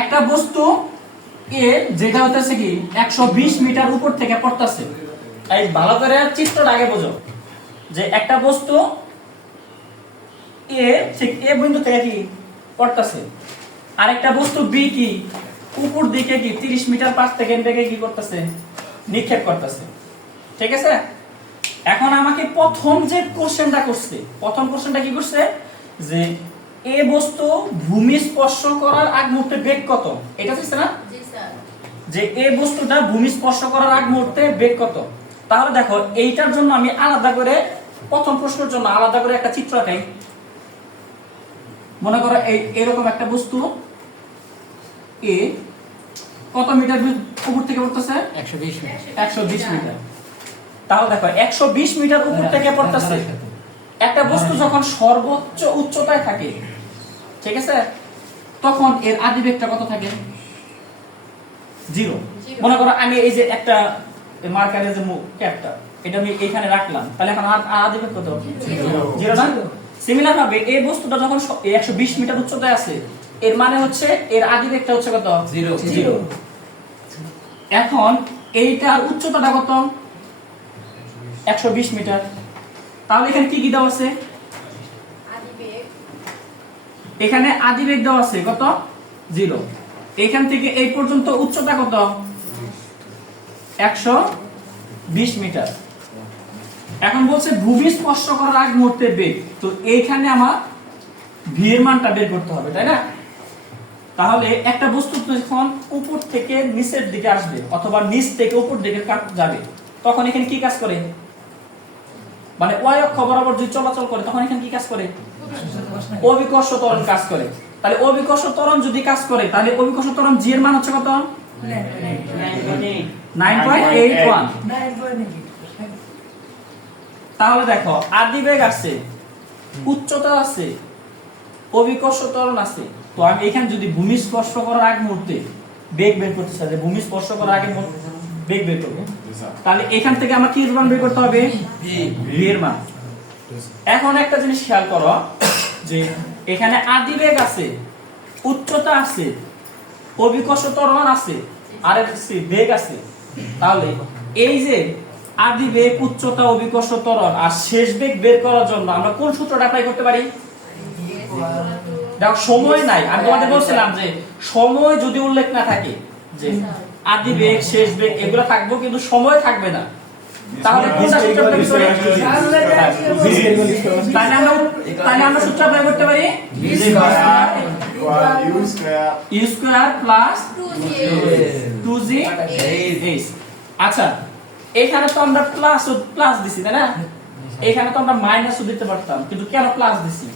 একটা বস্তু এ যেটা হচ্ছে কি 120 মিটার উপর থেকে পড়তেছে। এই ভালো করে চিত্রটা আগে বোঝো যে একটা বস্তু এ ঠিক এ বিন্দু থেকে কি পড়তেছে, আর একটা বস্তু বি কি উপর দিকে কি 30 মিটার পাশ থেকে থেকে কি করতেছে, নিক্ষেপ করতেছে। ঠিক আছে, এখন আমাকে প্রথম যে কোশ্চেনটা করছে, প্রথম কোশ্চেনটা কি করছে যে এ বস্তু ভূমি স্পর্শ করার আগ মুহূর্তে বেগ কত, এটা হচ্ছে না জি স্যার। যে এ বস্তুটা ভূমি স্পর্শ করার আগ মুহূর্তে বেগ কত। তাহলে দেখো এইটার জন্য আমি আলাদা করে প্রথম প্রশ্নের জন্য আলাদা করে একটা চিত্র আঁকাই। মনে করো এরকম একটা বস্তু এ কত মিটার উপর থেকে পড়তেছে, 120 মিটার। 120 মিটার। তাহলে দেখো 120 মিটার উপর থেকে পড়তেছে। একটা বস্তু যখন সর্বোচ্চ উচ্চতায় থাকে, ঠিক আছে, তখন এর আদিবেগটা কত থাকে, 0। মনে করো আমি এই যে একটা মার্কারের যে ক্যাপটা এটা আমি এখানে রাখলাম, তাহলে এখন আদিবেগ কত, 0 না। সিমিলার ভাবে এই বস্তুটা যখন 120 মিটার উচ্চতায় আছে, এর মানে হচ্ছে এর আদিবেগটা হচ্ছে কত, 0। এখন এইটার উচ্চতাটা কত, 120 মিটার। তাহলে এখানে কি কি দেওয়া আছে, আদিবেগ এখানে আদিবেগ দেওয়া আছে কত, 0। এখান থেকে এই পর্যন্ত উচ্চতা কত, 120 মিটার। এখন বলছে ভূমি স্পর্শ করার আগ মুহূর্তে বেগ, তো এইখানে আমার ভি এর মানটা বের করতে হবে, তাই না। তাহলে একটা বস্তু যখন উপর থেকে নিচের দিকে আসবে অথবা নিচ থেকে উপর দিকে যাবে, তখন এখানে কি কাজ করে, মানে ওয়াই অক্ষ বরাবর যদি চলাচল করে তখন এখানে কি কাজ করে, অভিকর্ষ ত্বরণ কাজ করে। তাহলে অভিকর্ষ ত্বরণ যদি কাজ করে তাহলে অভিকর্ষ ত্বরণ জি এর মান হচ্ছে কত, 9.81। তাহলে দেখো আদিবেগ আছে, উচ্চতা আছে, অভিকর্ষ ত্বরণ আছে। তো আমি এখানে যদি ভূমি স্পর্শ করার আগ মুহূর্তে বেগ বের করতে চাই, যে ভূমি স্পর্শ করার আগে বেগ বের করব, তাহলে এখান থেকে আমার কি মান বের করতে হবে, ভি এর মান। এখন একটা জিনিস খেয়াল করো যে এখানে আদিবেগ আছে, উচ্চতা আছে, অভিকর্ষ ত্বরণ আছে, আর বেগ আছে। তাহলে এই যে আদিবেগ, উচ্চতা, অভিকর্ষ ত্বরণ আর শেষ বেগ বের করার জন্য আমরা কোন সূত্রটা অ্যাপ্লাই করতে পারি। দেখো সময় নাই, আমি তোমাদের বলছিলাম যে সময় যদি উল্লেখ না থাকে, যে আদিবেগ শেষ বেগ এগুলো থাকবে কিন্তু সময় থাকবে না, তাহলে কোনটা সূত্র অ্যাপ্লাই করতে পারি, তাহলে আমরা সূত্র অ্যাপ্লাই করতে পারি u square plus 2g h। আচ্ছা এখানে তো আমরা প্লাস দিছি তাই না, এখানে তো আমরা মাইনাসও দিতে পারতাম, কিন্তু কেন প্লাস দিছি।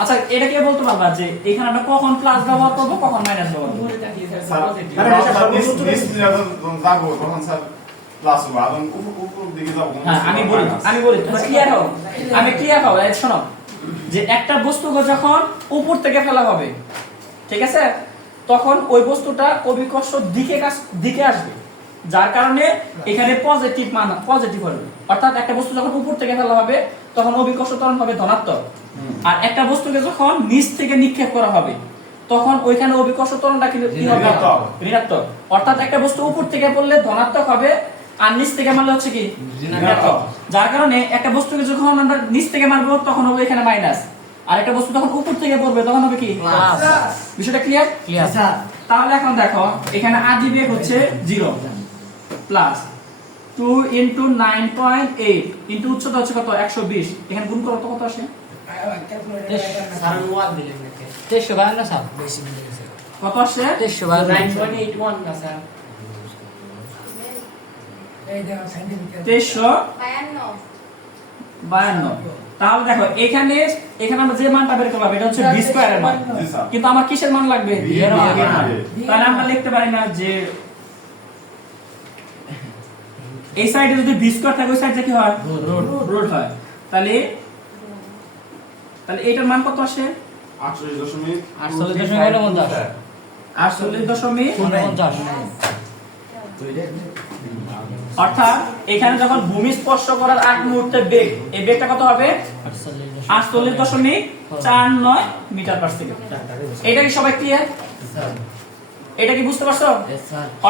আচ্ছা এটা কে বলতে পারবা যে এখানে আমরা কখন প্লাস ব্যবহার করব কখন মাইনাস ব্যবহার করব। আমি বলি তোমরা ক্লিয়ার হও, আমি ক্লিয়ার হও। এই শোনো যে একটা বস্তুকে যখন উপর থেকে ফেলা হবে, ঠিক আছে, তখন ওই বস্তুটা অভিকর্ষ দিকে আসবে, যার কারণে এখানে পজিটিভ মান পজিটিভ হবে। অর্থাৎ একটা বস্তু যখন উপর থেকে ফেলা হবে তখন অভিকর্ষ ত্বরণ হবে ধনাত্মক, আর একটা বস্তুকে যখন নিচ থেকে নিক্ষেপ করা হবে তখন ওইখানে অভিকর্ষ ত্বরণটা কিন্তু কি হবে, ঋণাত্মক। অর্থাৎ একটা বস্তু উপর থেকে পড়লে ধনাত্মক হবে আর নিচ থেকে মারলে হচ্ছে কি ঋণাত্মক, যার কারণে একটা বস্তুকে যখন আমরা নিচ থেকে মারবো তখন হবে এখানে মাইনাস, আর একটা বস্তু যখন উপর থেকে পড়বে তখন হবে কি প্লাস। বিষয়টা ক্লিয়ার? ক্লিয়ার। তাহলে এখন দেখো এখানে আদিবেগ হচ্ছে 0 প্লাস 2 ইনটু 9.8 ইনটু উচ্চতা হচ্ছে কত 120, এখানে গুণ করো তো কত আসে, কত আসে 2352। তাহলে দেখো এখানে আমরা যে মানটা বের করলাম এটা হচ্ছে ভি স্কয়ার এর মান, কিন্তু আমার কিসের মান লাগবে, ভি এর মান। তাহলে আমরা লিখতে পারি না যে এই সাইডে যদি ভি স্কয়ার থাকে ওই সাইডে কি হয়, রুট হয়। তাহলে এটার মান কত আসে, 48.49। অর্থাৎ এখানে যখন ভূমি স্পর্শ করার আগ মুহূর্তে বেগ, এই বেগটা কত হবে, 48.49 মিটার পার সেকেন্ড। এটা কি সবাই ক্লিয়ার? এটা কি বুঝতে পারছো?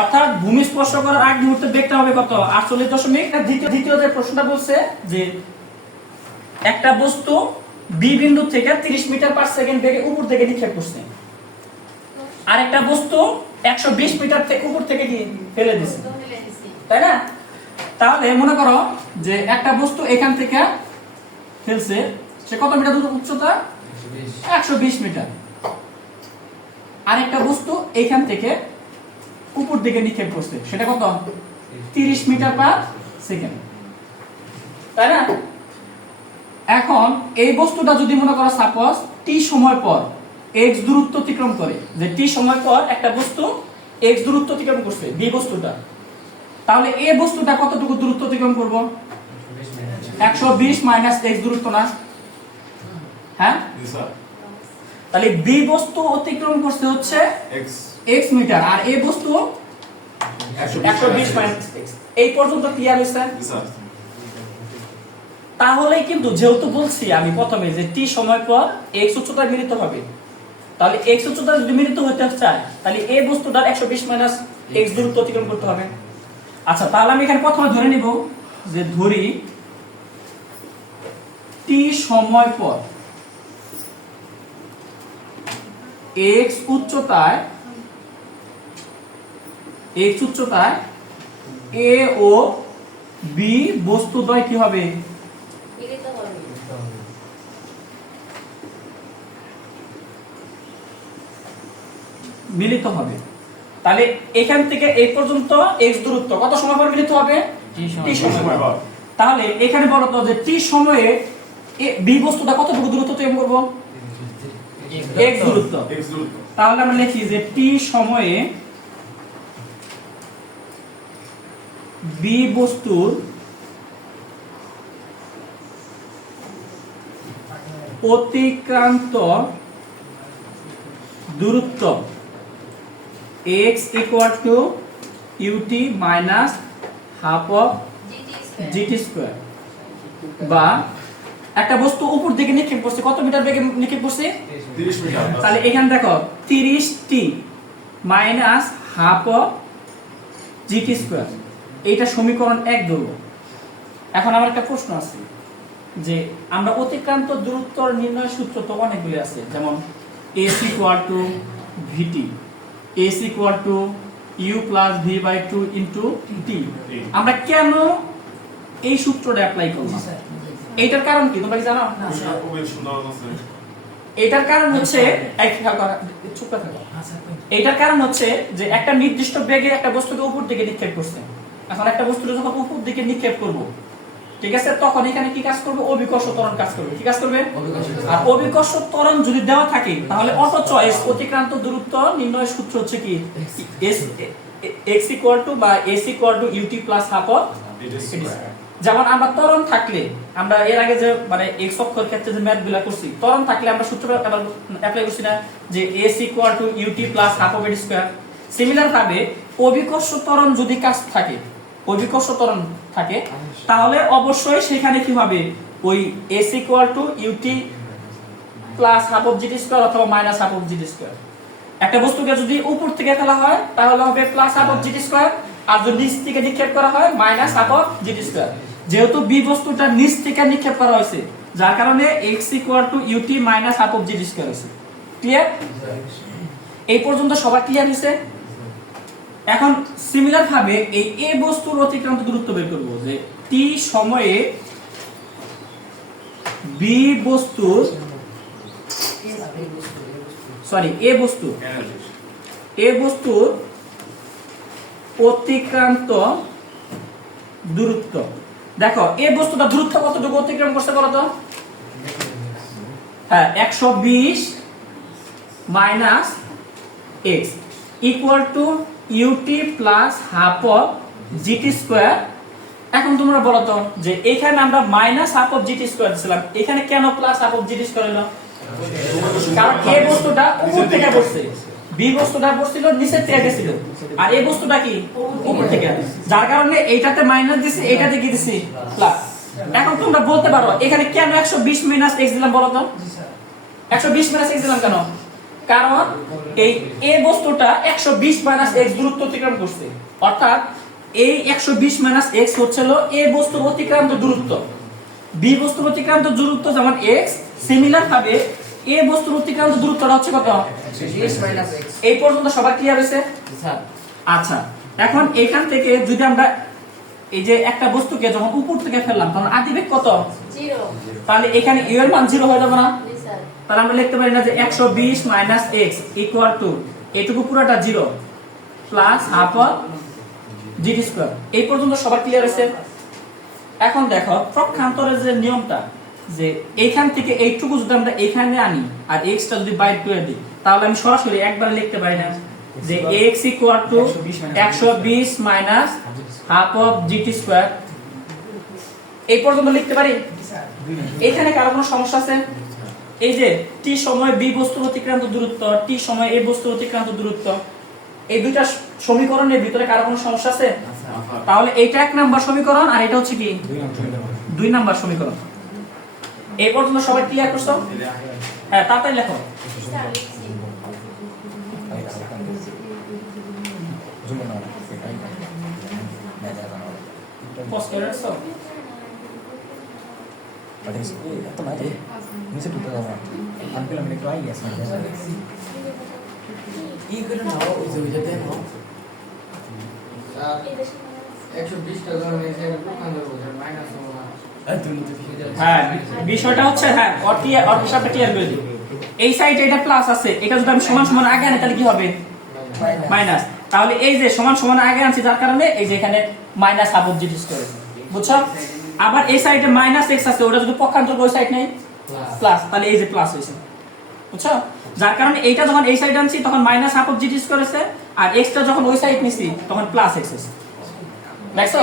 অর্থাৎ ভূমি স্পর্শ করার আগ মুহূর্তে দেখতে হবে কত 48. দ্বিতীয় যে প্রশ্নটা বলছে যে একটা বস্তু বি বিন্দু থেকে 30 মিটার পার সেকেন্ড বেগে উপর থেকে নিক্ষেপ করছে, আর একটা বস্তু 120 মিটার থেকে উপর থেকে ফেলে দিছে, তাই না? তাহলে মনে করো যে একটা বস্তু এখান থেকে ফেলছে, সে কত মিটার উচ্চতা? 120 মিটার। আর একটা বস্তু এখান থেকে উপর দিকে নিক্ষেপ করছে, সেটা কত? 30 মিটার পার সেকেন্ড, তাই না? এখন এই বস্তুটা যদি মনে করো সাপোজ টি সময় পর x দূরত্ব অতিক্রম করে, যে টি সময় পর একটা বস্তু x দূরত্ব অতিক্রম করছে বি বস্তুটা, তাহলে এই বস্তুটা কতটুকু দূরত্ব অতিক্রম করব? 120 মাইনাস x দূরত্ব না? হ্যাঁ, তাহলে বি বস্তু অতিক্রম করতে হচ্ছে x মিটার, আর এই বস্তু 120 মাইনাস x। এই পর্যন্ত ক্লিয়ার হইছে? তাহলে কিন্তু যেহেতু বলছি আমি প্রথমে যে টি সময় পর x উচ্চতায় মিলিত হবে, তাহলে x উচ্চতায় যদি মিলিত হতে চায় তাহলে এই বস্তুটার 120 মাইনাস x দূরত্ব অতিক্রম করতে হবে। আচ্ছা, তাহলে আমি এখানে প্রথমে ধরে নিব যে ধরি টি সময় পর x উচ্চতায় a ও b বস্তুদ্বয় কি হবে? মিলিত হবে। তাহলে এখান থেকে এই পর্যন্ত x দূরত্ব কত সময় পর মিলিত হবে? t সময় পর। তাহলে এখানে বলো তো যে t সময়ে b বস্তুটা কতটুকু দূরত্ব অতিক্রম করব? x দূরত্ব। তাহলে আমরা লিখি যে t সময়ে b বস্তুর অতিক্রান্ত দূরত্ব x equal to ut minus half of gt square, বা একটা বস্তু উপর দিকে নিক্ষেপ করছে, কত মিটার বেগে নিক্ষেপ করছে? 30 মিটার। তাহলে এখানে দেখো 30t minus half of gt square, এইটা সমীকরণ 1 ধরবো। এখন আমার একটা প্রশ্ন আছে যে আমরা অতিক্রান্ত দূরত্ব নির্ণয় সূত্র তো অনেকগুলি আছে, যেমন ac equal to vt, ac equal to u plus v by 2 into t। আমরা কেন এই সূত্রটা অ্যাপ্লাই করব? এইটার কারণ কি তোমরা কি জানো? এটার কারণ হচ্ছে এইটার কারণ হচ্ছে যে একটা নির্দিষ্ট বেগে একটা বস্তুকে উপর দিকে নিক্ষেপ করছে। এখন একটা বস্তুকে যখন উপর দিকে নিক্ষেপ করব, ঠিক আছে, তখন এখানে কি কাজ করবে? অভিকর্ষ ত্বরণ কাজ করবে। কি কাজ করবে? আর অভিকর্ষ ত্বরণ যদি দেওয়া থাকে তাহলে অটো চয়েস অতিক্রান্ত দূরত্ব নির্ণয়ের সূত্র হচ্ছে কি? x equal to বা ac equal to ut plus half of gt square। যেমন আমরা ত্বরণ থাকলে, আমরা এর আগে যে মানে x অক্ষর ক্ষেত্রে যে ম্যাথগুলো করছি, ত্বরণ থাকলে আমরা সূত্রটা অ্যাপ্লাই করছি না যে ac equal to ut plus half of gt square। Similar ভাবে অভিকর্ষ ত্বরণ যদি কাজ থাকে, অভিকর্ষ ত্বরণ থাকে, তাহলে অবশ্যই সেখানে কি হবে? ওই ac equal to ut plus half of gt square অথবা minus half of gt square। একটা বস্তুকে যদি উপর থেকে ফেলা হয় তাহলে হবে plus half of gt square, আর যদি নিচ থেকে নিক্ষেপ করা হয় minus half of gt square। যেহেতু বি বস্তুটা নিচ থেকে নিক্ষেপ করা হয়েছে, যার কারণে x equal to ut minus half of gt square আছে। ক্লিয়ার? এই পর্যন্ত সবার ক্লিয়ার হয়েছে? এখন সিমিলার ভাবে এই এ বস্তুর অতিক্রান্ত দূরত্ব বের করব, যে t সময়ে বি বস্তুর এ বস্তুর অতিক্রান্ত দূরত্ব। দেখো এই বস্তুটা দূরত্ব কতটুকু অতিক্রম করতে বলো তো? হ্যাঁ, 120 minus x equal to ut plus half of gt square. এখন তোমরা বলো তো যে এখানে আমরা minus half of gt square দিছিলাম, এখানে কেন plus half of gt square হলো? কারণ এই বস্তুটা উপর থেকে পড়ছে, বি বস্তুটা পড়ছিল নিচের থেকে গেছিল, আর এই বস্তুটা কি উপর থেকে, যার কারণে এইটাতে মাইনাস দিছি, এইটাতে কি দিছি প্লাস। এখন তোমরা বলতে পারো এখানে কেন 120 মাইনাস x দিলাম বলো তো? 120 মাইনাস x দিলাম কেন? কারণ এই a বস্তুটা 120 মাইনাস x দূরত্ব অতিক্রম করছে, অর্থাৎ এই 120 মাইনাস x হচ্ছিল a বস্তুর অতিক্রান্ত দূরত্ব। b বস্তুর অতিক্রান্ত দূরত্ব যেমন x, সিমিলার ভাবে a বস্তুর অতিক্রান্ত দূরত্বটা হচ্ছে কত? 120 মাইনাস x। এই পর্যন্ত সবার ক্লিয়ার হয়েছে? আচ্ছা, এখন এখান থেকে যদি আমরা এই যে একটা বস্তুকে যখন উপর থেকে ফেললাম তখন আদিবেগ কত? 0 তাহলে এখানে u এর মান 0 হয়ে যাবে না? জি স্যার তাহলে আমরা লিখতে পারি না যে 120 মাইনাস x ইকুয়াল টু এটুকু পুরোটা 0 plus half of gt square. এই পর্যন্ত সবার ক্লিয়ার হয়েছে? এখন দেখো পক্ষান্তরের যে নিয়মটা, যে এইখান থেকে এইটুকু যদি আমরা এখানে আনি আর x টা যদি বাইর করে দিই, তাহলে আমি সরাসরি একবার লিখতে পারি না যে x equal to 120 minus half of gt square. এই পর্যন্ত লিখতে পারি? এখানে কারো কোনো সমস্যা আছে? এই যে t সময় b বস্তুর অতিক্রান্ত দূরত্ব, t সময় a বস্তুর অতিক্রান্ত দূরত্ব, এই দুইটা সমীকরণের ভিতরে কারো কোনো সমস্যা আছে? তাহলে এইটা 1 নাম্বার সমীকরণ আর এটা হচ্ছে কি 2 নাম্বার সমীকরণ। এই পর্যন্ত সবাই ক্লিয়ার করছো? হ্যাঁ, তাড়াতাড়ি লেখো। স্যার লিখছি পজ করে রাখছো? স্যার 120 টা ধরুন এই যে প্রকাণ্ড বোঝার মাইনাস হলো হ্যাঁ, বিষয়টা হচ্ছে হ্যাঁ অর হিসাবটা ক্লিয়ার করে দিই। এই সাইডে এটা প্লাস আছে, এটা যদি আমি সমান সমান আগে আনি তাহলে কি হবে? মাইনাস। তাহলে এই যে সমান সমান আগে আনছি যার কারণে এই যে এখানে minus half of G square, বুঝছো? আবার এই সাইডে মাইনাস x আছে, ওটা যদি পক্ষান্তর ওই সাইড নেই প্লাস, তাহলে এই যে প্লাস হইছে, বুঝছো? যার কারণে এইটা যখন এই সাইড আনছি তখন minus half of G square হইছে, আর x টা যখন ওই সাইড নিছি তখন প্লাস x হইছে। দেখছো?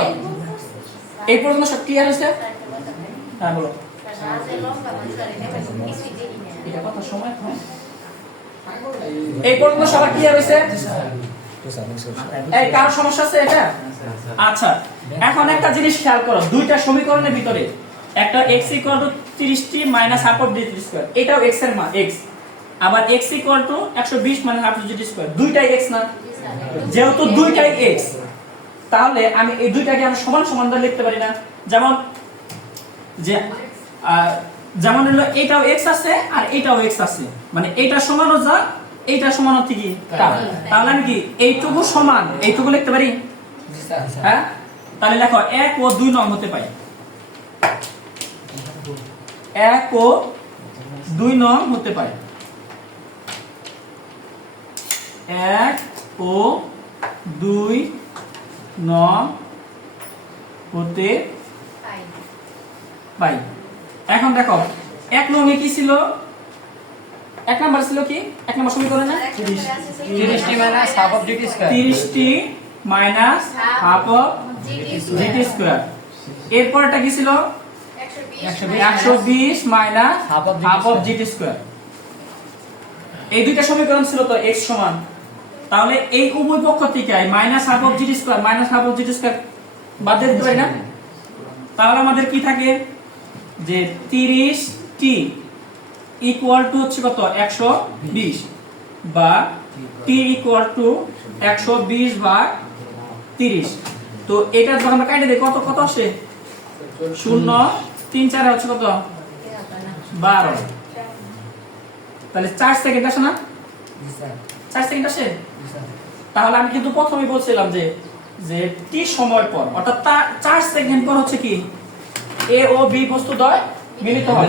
এই পর্যন্ত সব ক্লিয়ার হইছে? হ্যাঁ বলো। স্যার আজ লম্বা স্যার এটা কিছুই দেখি না এটা কত সময় হয়? এই পর্যন্ত সবার ক্লিয়ার হইছে? এই কার সমস্যা আছে এটা? আচ্ছা, এখন একটা জিনিস খেয়াল করো, দুইটা সমীকরণের ভিতরে একটা x = 30t - half of dt square, এটাও x এর মান x, আবার x = 120 - half of dt square, দুইটাই x না? জি স্যার যেহেতু দুইটাই x, তাহলে আমি এই দুইটাকে আমি সমান সমান ধরে লিখতে পারি না? যেমন যে যেমন হলো এটাও x আছে আর এটাও x আছে, মানে এটা সমানও যা এইটা সমান হচ্ছে কি তা, তাহলে আমি কি এইটুকু সমান এইটুকু লিখতে পারি? হ্যাঁ, তাহলে লেখো 1 ও 2 নং হতে পারে, 1 ও 2 নং হতে পারে, 1 ও 2 নং হতে পাই পাই। এখন দেখো 1 নং এ কি ছিল? 1 নাম্বার ছিল কি? 1 নম্বর সমীকরণে 30t minus half of dt square 30t minus half of gt square. এরপরটা কি ছিল? 120 minus Half of half of gt square. এই দুইটা সমীকরণ ছিল তো x সমান, তাহলে এই উভয় পক্ষ থেকে minus half of gt square minus half of gt square বাদ দিয়ে দিতে পারি না? তাহলে আমাদের কি থাকে যে 30t ইকুয়াল টু হচ্ছে কত? 120, বা t ইকুয়াল টু 120 ভাগ 30। তো এটা যখন আমরা কাটে দেই কত কত আসে? 0 3 4 হচ্ছে কত? 12। তাহলে 4 সেকেন্ড আসে না? 4 সেকেন্ড আসে। তাহলে আমি কিন্তু প্রথমেই বলছিলাম যে যে t সময় পর অর্থাৎ 4 সেকেন্ড পর হচ্ছে কি a ও b বস্তু দ্বয় মিলিত হবে।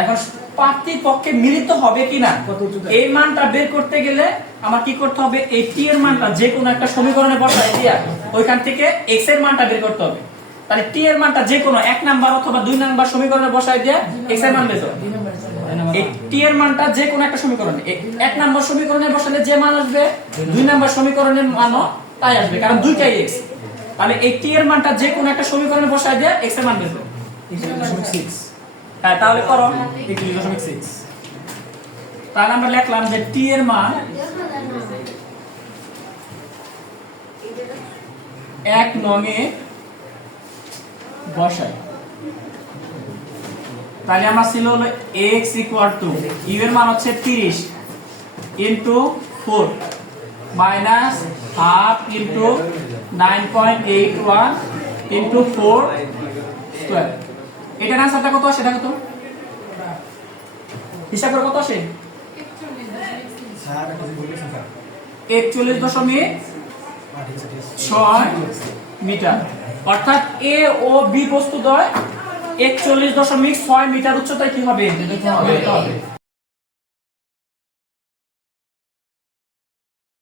এখন পার্থিপক্ষে মিলিত হবে কিনা এই মানটা বের করতে গেলে আমার কি করতে হবে? এই t এর মানটা যে কোনো একটা সমীকরণে বসাই দিয়া ওইখান থেকে x এর মানটা বের করতে হবে। তাহলে t এর মানটা যে কোনো 1 নাম্বার অথবা 2 নাম্বার সমীকরণে বসাই দিয়া x এর মান বের করতে হবে। এই t এর মানটা যে কোনো একটা সমীকরণে 1 নাম্বার সমীকরণে বসালে যে মান আসবে 2 নাম্বার সমীকরণের মানও তাই আসবে, কারণ দুইটাই x। তাহলে এই t এর মানটা যে কোনো একটা সমীকরণে বসাই দিয়া x এর মান বের করো। 6। হ্যাঁ, তাহলে করো 21.6। তাহলে আমরা লিখলাম যে t এর মান 1 নং এ বসাই। তাহলে আমার ছিল হলো x ইকুয়াল টু ইউ এর মান হচ্ছে 30 into 4 minus half into 9.81 into 4 square. এটার আনসারটা কত আসে দেখো তো, হিসাব করে কত আসে? 41.6 মিটার। অর্থাৎ এ ও বি বস্তুদ্বয় 41.6 মিটার উচ্চতায় কি হবে? হবে।